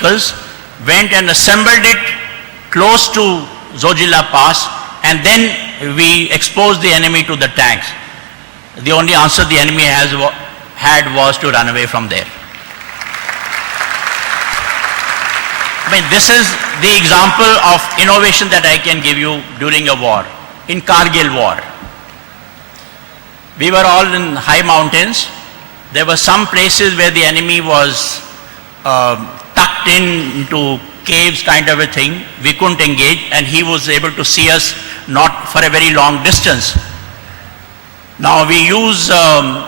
vehicles, went and assembled it close to Zojila Pass, and then we exposed the enemy to the tanks. The only answer the enemy had was to run away from there. I mean, this is the example of innovation that I can give you during a war. In Kargil war, we were all in high mountains. There were some places where the enemy was tucked into caves kind of a thing. We couldn't engage, and he was able to see us not for a very long distance. Now we use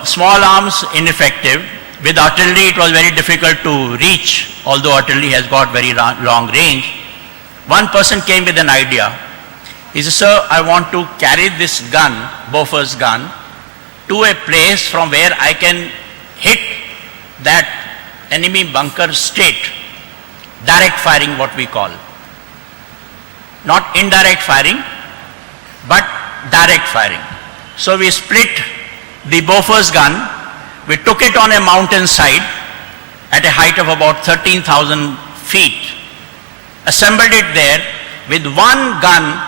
small arms, ineffective. With artillery it was very difficult to reach, although artillery has got very long range. One person came with an idea. He said, "Sir, I want to carry this gun, Bofors gun, to a place from where I can hit that enemy bunker straight." Direct firing, what we call. Not indirect firing, but direct firing. So we split the Bofors gun, we took it on a mountain side at a height of about 13,000 feet, assembled it there. With one gun,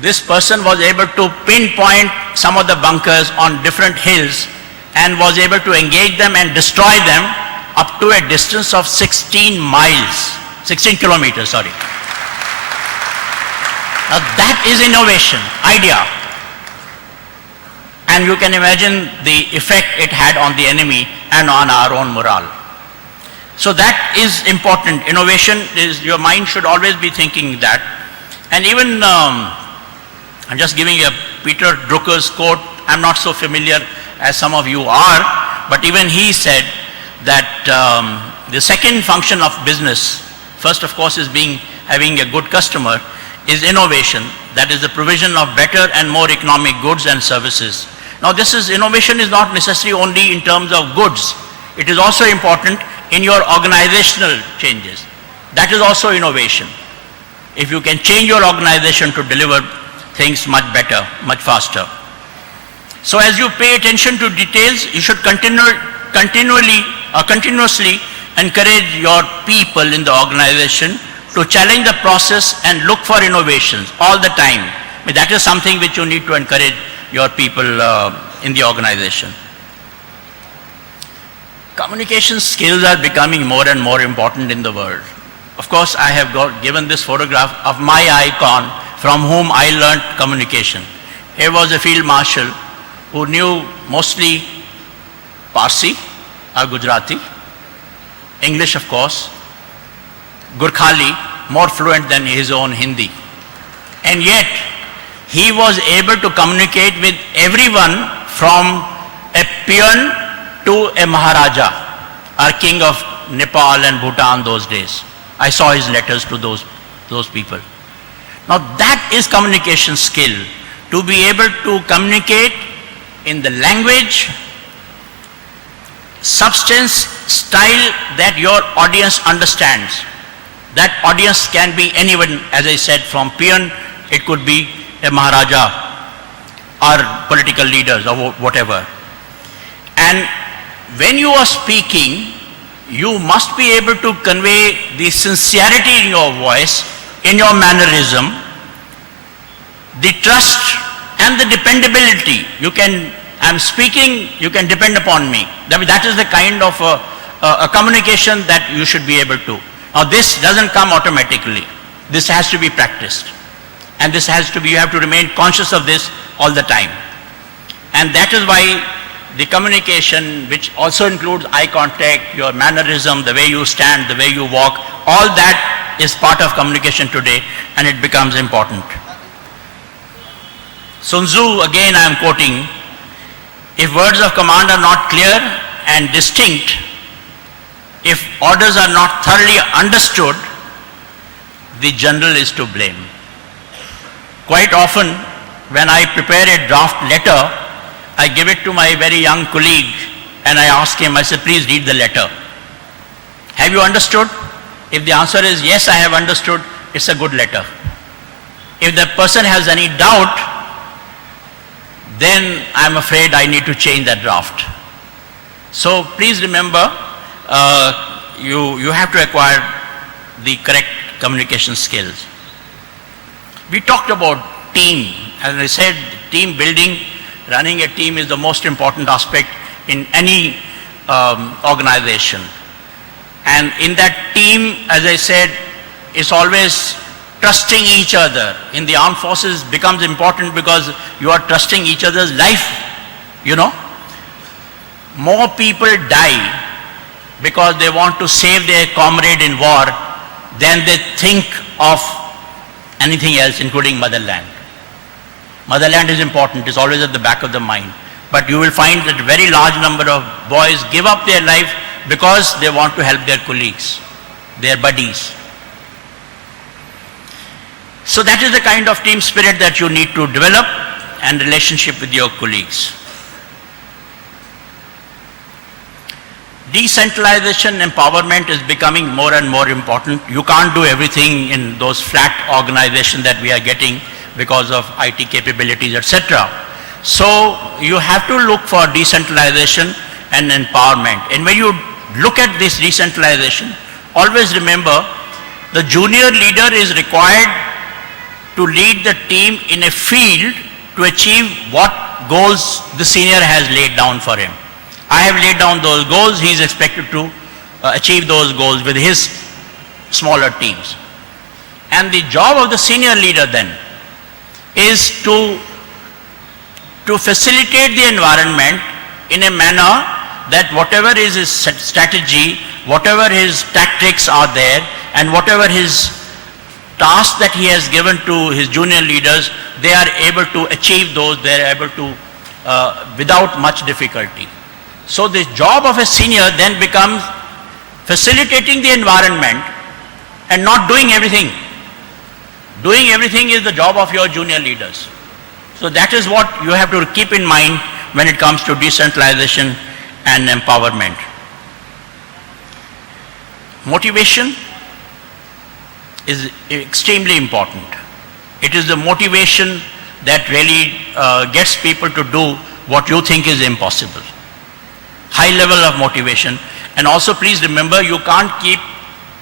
this person was able to pinpoint some of the bunkers on different hills and was able to engage them and destroy them up to a distance of 16 kilometers, sorry. Now that is innovation, idea. And you can imagine the effect it had on the enemy and on our own morale. So that is important. Innovation is, your mind should always be thinking that. And even, I'm just giving you a Peter Drucker's quote. I'm not so familiar as some of you are, but even he said that the second function of business, first of course is having a good customer, is innovation. That is the provision of better and more economic goods and services. Now innovation is not necessarily only in terms of goods. It is also important in your organizational changes. That is also innovation. If you can change your organization to deliver things much better, much faster. So as you pay attention to details, you should continuously encourage your people in the organization to challenge the process and look for innovations all the time. I mean, that is something which you need to encourage your people in the organization. Communication skills are becoming more and more important in the world. Of course, I have given this photograph of my icon from whom I learned communication. Here was a field marshal who knew mostly Parsi or Gujarati, English of course, Gurkhali, more fluent than his own Hindi. And yet, he was able to communicate with everyone from a peon to a Maharaja, or king of Nepal and Bhutan those days. I saw his letters to those people. Now that is communication skill, to be able to communicate in the language, substance, style that your audience understands. That audience can be anyone, as I said, from peon, it could be a Maharaja or political leaders or whatever. And when you are speaking, you must be able to convey the sincerity in your voice, in your mannerism, the trust and the dependability. I'm speaking, you can depend upon me. That is the kind of a communication that you should be able to. Now this doesn't come automatically. This has to be practiced. And this has to be, you have to remain conscious of this all the time. And that is why the communication, which also includes eye contact, your mannerism, the way you stand, the way you walk, all that is part of communication today, and it becomes important. Sun Tzu, again I am quoting, if words of command are not clear and distinct, if orders are not thoroughly understood, the general is to blame. Quite often, when I prepare a draft letter, I give it to my very young colleague and I ask him, I say, please read the letter. Have you understood? If the answer is yes, I have understood, it's a good letter. If the person has any doubt, then I'm afraid I need to change that draft. So please remember, you have to acquire the correct communication skills. We talked about team. As I said, team building, running a team is the most important aspect in any organization. And in that team, as I said, it's always trusting each other. In the armed forces becomes important because you are trusting each other's life, you know. More people die because they want to save their comrade in war than they think of anything else, including motherland. Motherland is important, it's always at the back of the mind. But you will find that a very large number of boys give up their life because they want to help their colleagues, their buddies. So that is the kind of team spirit that you need to develop and relationship with your colleagues. Decentralization empowerment is becoming more and more important. You can't do everything in those flat organizations that we are getting because of IT capabilities, etc. So you have to look for decentralization and empowerment. And when you look at this decentralization, always remember the junior leader is required to lead the team in a field to achieve what goals the senior has laid down for him. I have laid down those goals, he is expected to achieve those goals with his smaller teams. And the job of the senior leader then is to facilitate the environment in a manner that whatever is his strategy, whatever his tactics are there, and whatever his tasks that he has given to his junior leaders, they are able to achieve those, they are able to without much difficulty. So the job of a senior then becomes facilitating the environment and not doing everything. Doing everything is the job of your junior leaders. So that is what you have to keep in mind when it comes to decentralization and empowerment. Motivation is extremely important. It is the motivation that really gets people to do what you think is impossible. High level of motivation. And also please remember, you can't keep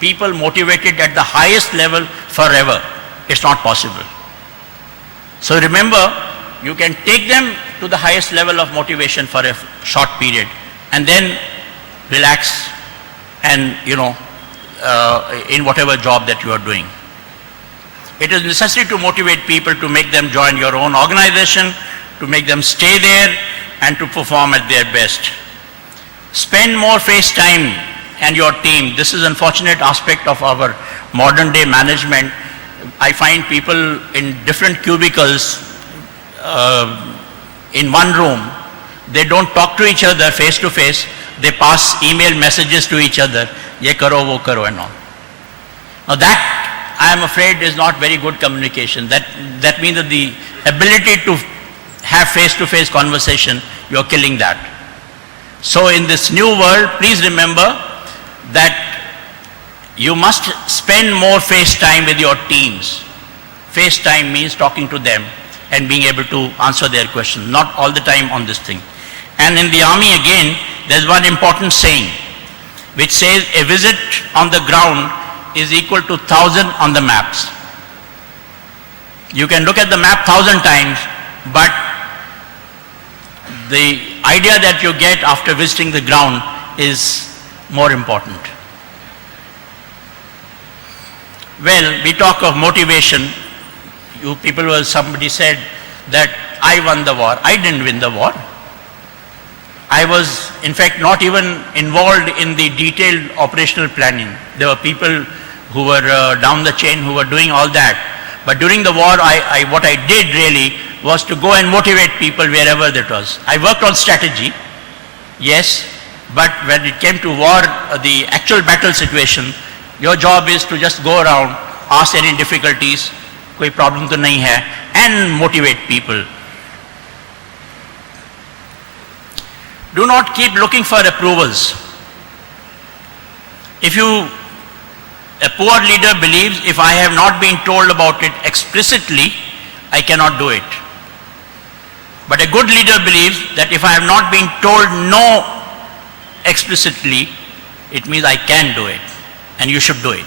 people motivated at the highest level forever. It's not possible. So remember, you can take them to the highest level of motivation for a short period and then relax and, in whatever job that you are doing. It is necessary to motivate people, to make them join your own organization, to make them stay there and to perform at their best. Spend more face time and your team. This is an unfortunate aspect of our modern day management. I find people in different cubicles in one room. They don't talk to each other face to face. They pass email messages to each other. Ye karo, wo karo and all. Now that, I am afraid, is not very good communication. That means that the ability to have face to face conversation, you are killing that. So in this new world, please remember that you must spend more face time with your teams. Face time means talking to them and being able to answer their questions, not all the time on this thing. And in the army again, there's one important saying, which says a visit on the ground is equal to 1,000 on the maps. You can look at the map 1,000 times, but the idea that you get after visiting the ground is more important. Well, we talk of motivation. You people, somebody said that I won the war. I didn't win the war. I was, in fact, not even involved in the detailed operational planning. There were people who were down the chain who were doing all that. But during the war, what I did really was to go and motivate people wherever that was. I worked on strategy, yes, but when it came to war, the actual battle situation, your job is to just go around, ask any difficulties, koi problem to nahi hai, and motivate people. Do not keep looking for approvals. A poor leader believes, if I have not been told about it explicitly, I cannot do it. But a good leader believes that if I have not been told no explicitly, it means I can do it, and you should do it.